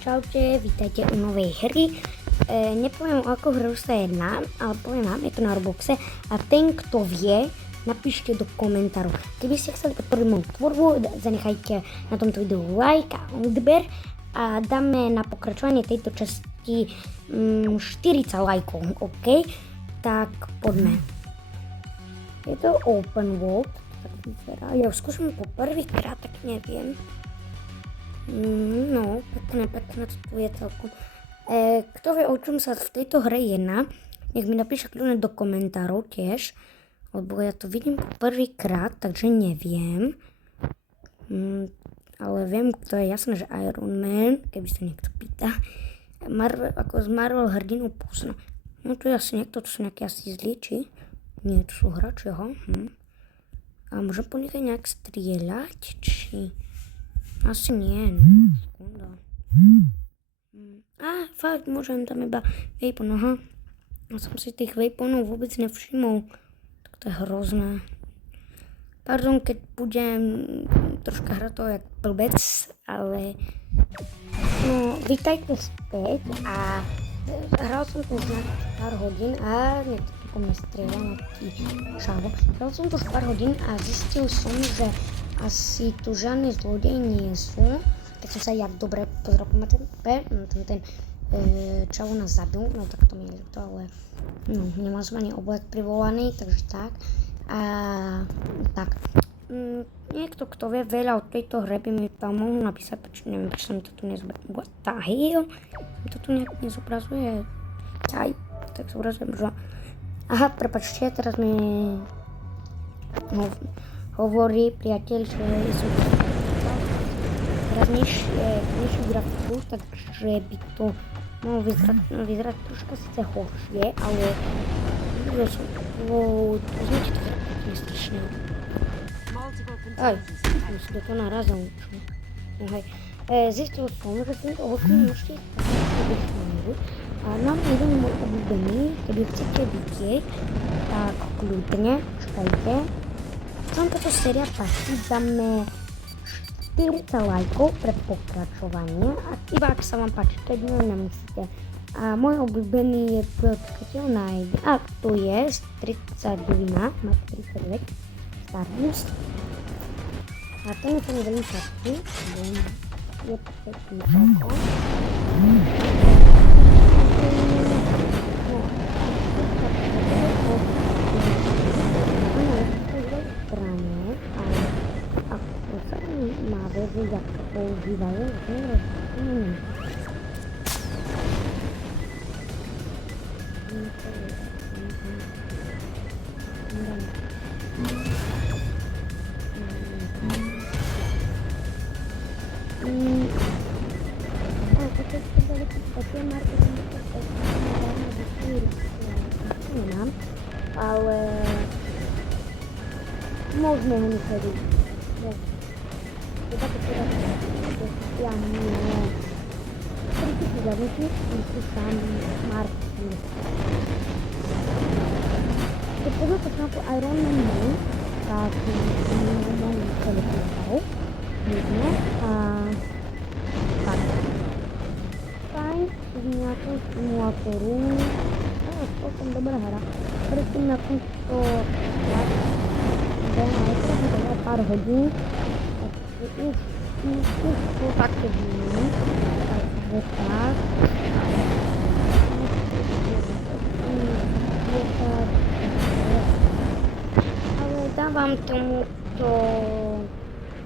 Čaute, vítajte u novej hry. Nepoviem, o akú hru sa jedná, ale poviem vám, je to na Robloxe. A ten, kto vie, napíšte do komentárov. Keby ste chceli podporiť moju tvorbu, zanechajte na tomto videu like a odber. A dáme na pokračovanie tejto časti 40 lajkov, OK? Tak poďme. Je to open world, tak vyzerá. Ja už skúšam po prvýkrát, tak neviem. No, pekné, tu je celkom. Kto vie, o čom sa v tejto hre jedná, nech mi napíše kľudne do komentárov tiež, lebo ja to vidím po prvýkrát, takže neviem. Ale viem, kto je, jasné, že Iron Man, keby sa niekto pýta. Marvel, ako z Marvel hrdinu pozná. No tu je asi niekto, to sú nejaké asi zlí, či? Nie, to sú hráči, aha. A môžem po nich aj nejak strieľať, či... Asi nie, no. Sekunda. Fakt, môžem tam iba vapen, aha. Ja som si tých vapenov vôbec nevšimol. Tak to je hrozné. Pardon, keď budem troška hrať to jak blbec, ale... No, vítajte späť a hral som to už pár hodín a niekto po mne strieľa na tých šávo. Hral som to už pár hodín a zistil som, že asi tu žiadne zlodeji nie sú. Keď som sa jak dobre pozrel po mape, ten čavo nás zabil, no tak to mi je to, ale no, nemal som ani oblek privolaný, takže tak. A tak, niekto, kto vie veľa o tejto hre, by mi tam mohol napísať, neviem, prečo sa mi to tu nezobrazuje. What the hell? Mi to tu nejak nezobrazuje. Aj, tak zobrazujem, že... Aha, prepáčte, teraz mi... No, hovorí priateľ, že som teraz nižšiu grafiku, takže by to mohlo vyzerať troška síce horšie, ale videl som, pozmite to veľmi strašne. Aj, som si do toho narazil. Zistil som, že tento hodný môžete stať a mám jeden môj obľúbený, keby chcete vidieť, tak kľudne, čakajte. Čom táto séria páči, dáme 40 lajkov pre pokračovanie a iba ak sa vám páči, to jedno nemusíte. A môj obľúbený je Protkateľ nájde, a to je z 32, má 39, Starboost. A ten je veľmi častý, je pekný celkom. Jak to používajú, to neviem. Ale môžeme ho nechať. Coba kita yang sedikit juga mungkin urusan marketing. Ketika ketemu Iron Man ini, tapi ngomong lebih tahu, jadinya punya tuh semua turun. Kok kamu berharap berarti aku tuh dan itu juga paruh lagi. Itu tak begini, buka, ale dávam tomuto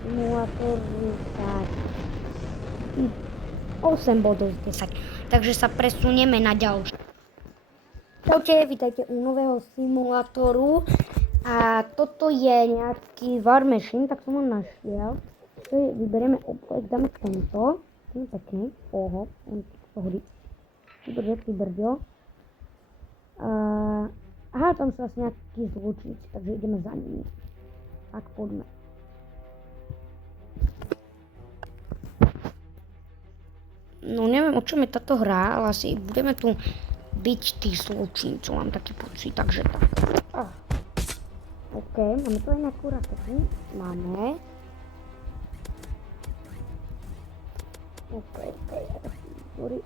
simulátoru tak 8 bodov z 10, takže sa presunieme na ďalšie. Čaute, vítajte u nového simulátoru a toto je nejaký War Machine, tak som ho našiel. Vyberieme oblek, dáme tento, ten je pekný, on to hodí, vybrďo. Aha, tam sú asi nejakí zlučníci, takže ideme za nimi. Tak poďme. No neviem, o čom je táto hra, ale asi budeme tu byť tých zlučnícov, mám taký pocit, takže tak. OK, máme tu aj nejakú raketu, máme. Okej. Sorry.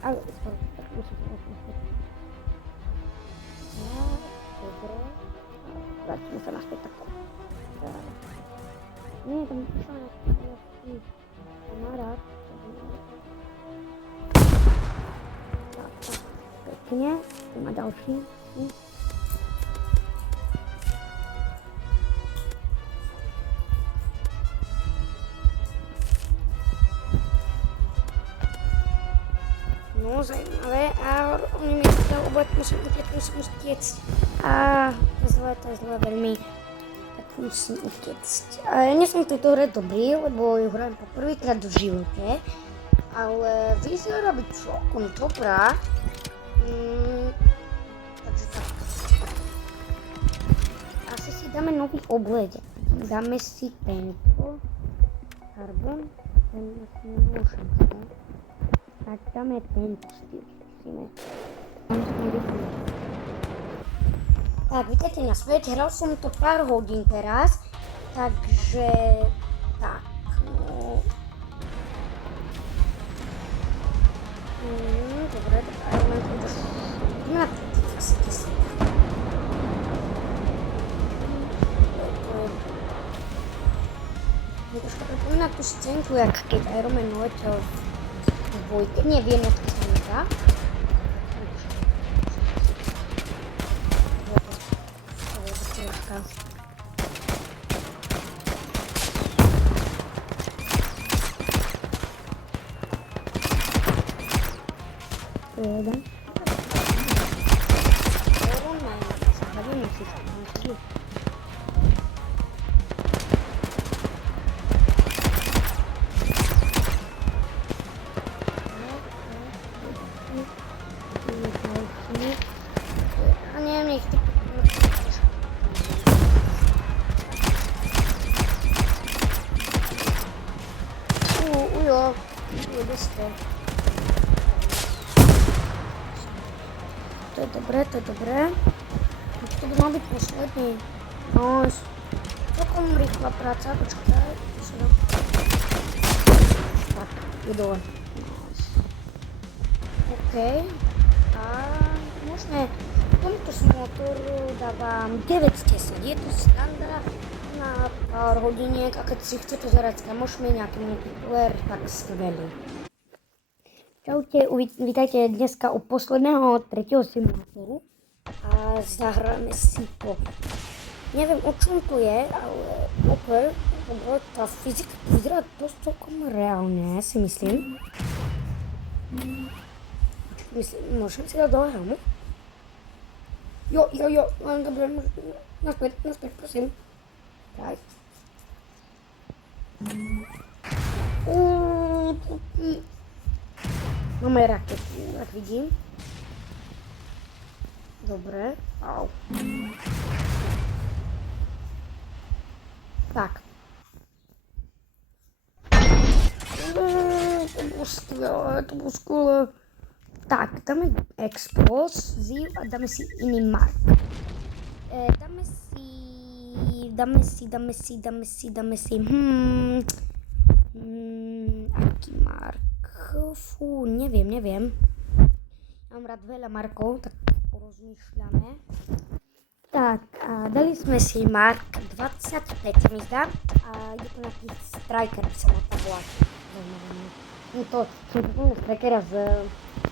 Ale sorry, tak musím to naspäť. Dobre. Vrátime sa naspäť takto. Nie, tam písala nejaký kamarát. Tak, pekne. Tu má ďalší. No, zajímavé. A oni mi dal oblek, musím utiecť. A to je zle veľmi. Tak musím utiecť. A ja nie som v tejto hre dobrý, lebo ju hrajem po prvýkrát v živote. Ale vyzerá byť celkom dobrá. Takže tak. Asi si dáme nový oblek. Dáme si tento. Carbon. Ten asi nemôžem. Tak dáme tento styl. Tak, vítajte na svete. Hral som to pár hodín teraz. Takže tak, no. Dobre, aj mám to už na asi 10. Je troška pripomína tú scénku, jak keď Iron Man letel v dvojke. Neviem, jak to sa mi dá. Jeden. A neviem, nech to ujo, jedešte. To je dobré. To by mal byť posledný. Nice. Celkom rýchla práca, počkaj. Tak, je dole. Nice. OK. A môžeme tomuto simulátoru dávam 9 z 10. Je to standard na pár hodiniek a keď si chcete zahrať s kamošmi nejaký multiplayer, tak skvelý. Čaute, vítajte dneska u posledného tretieho simulátoru a zahráme si to. Neviem o čom to je, ale tá fyzika vyzerá dosť celkom reálne, si myslím. Môžem si dať dole helmu? Jo, len dobre, naspäť, prosím. Tak. Máme raketu, jak vidím. Dobre. Au. Tak. To bolo skvelé. Tak, dáme explosive a dáme si iný mark. Dáme si. Aký mark? Fú, neviem. Mám rád veľa markov, tak porozmýšľame. Tak, a dali sme si mark 25, mi zdá. A je to nejaký striker, by sa ma to volá. No to som to strikera z...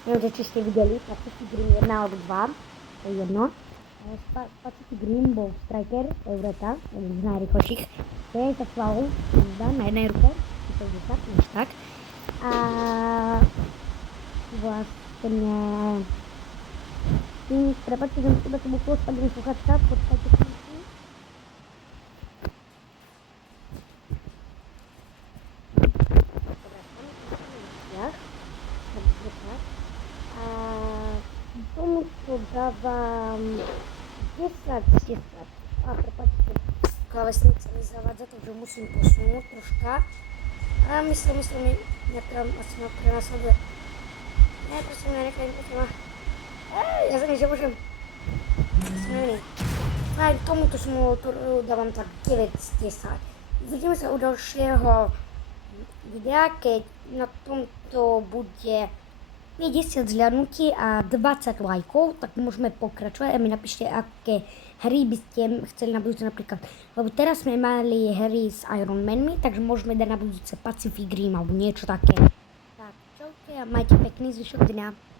Neviem, či ste videli, Pacific Rim 1 alebo 2, to je jedno. Pacific Rim bol striker, Eureka, jeden z najrýchlejších. 50 svalov, mi zdá, na jednej ruke. To je tak. A vlastne prepáčte, že musím to bolo spadnúť sluchačka, počkajte chvíľku. A tomuto dávam 10 z 10. A prepáčte, klávesnica mi zavádza, takže musím posunúť troška. A myslím, nejaká asi ma prenasleduje. Ne, prosím, nechaj ma. Ja sa že môžem. Prosím, aj tomuto simulátoru dávam tak 9 z 10. Vidíme sa u ďalšieho videa, keď na tomto bude 50 zhľadnutí a 20 lajkov, tak môžeme pokračovať a mi napíšte, aké hry by ste chceli na budúce napríklad. Lebo teraz sme mali hry s Iron Manmi, takže môžeme dať na budúce Pacific Rim alebo niečo také. Tak, čaute a majte pekný zvyšok dňa.